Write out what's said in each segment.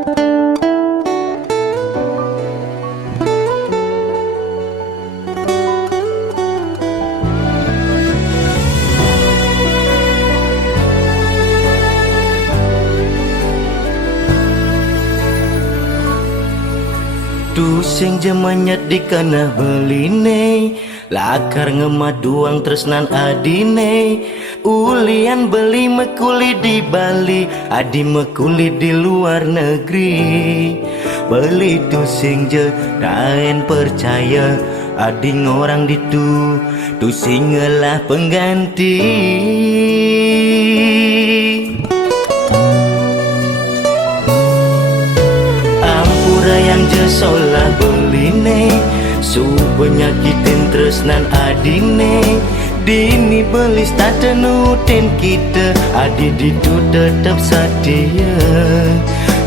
Tu sing jemenyet di kana beline, lakar ngemaduang tresnan adine. Ulian beli mekuli di Bali, adi mekuli di luar negeri. Beli tu sing je daen percaya, adi ngorang ditu tu sing ngelah pengganti. Yang jesolah beline, su penyakitin tresnan adine. Dini belis tak tenutin kita, adi ditu tetap setia.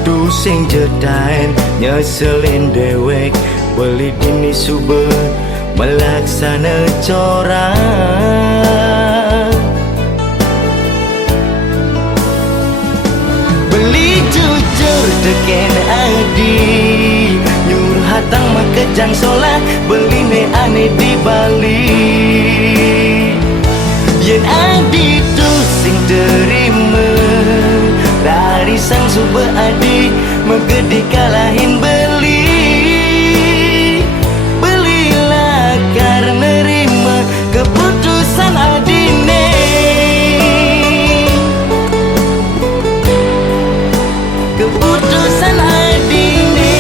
Tu sing jedain nyeselin dewek, beli dini sube melaksana corak. Beli jujur teken adi, nyuruh hatang makejang solah, beli ne ane di Bali. Yen adi tu sing terima, dari sang sube adi megedi kalahin beli. Belilah karena nerima keputusan adine. Keputusan adine.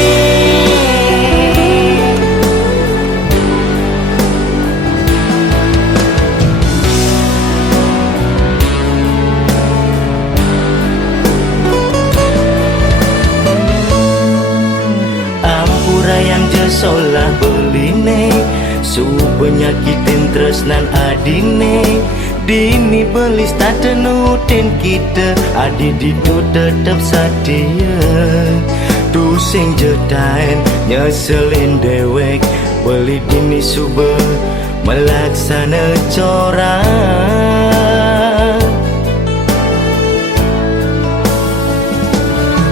Ampura yang jesolah beline, su penyakitin tresnan adine. Dini belis tak tenutin kita, adi ditu tetap setia. Tu sing jedain nyeselin dewek, beli dini sube melaksana corak.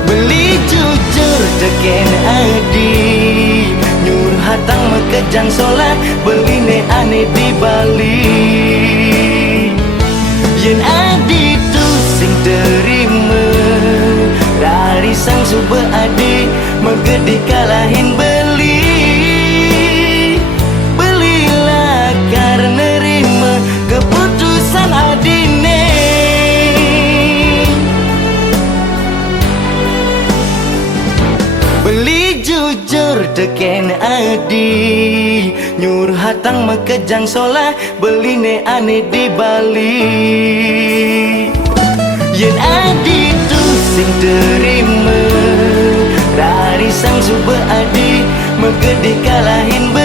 Beli jujur teken adi, nyuruh hatang makejang solah, beli ne ane di Bali. Yen adi tu sing terima, dari sang sube adi megedi kalahin beli. Belilah karena nerima keputusan adine. Beli jujur teken adi, nyuruh hatang makejang solah, beli ne ane di Bali. Yen adi tu sing terima, dari sang sube adi megedi kalahin beli.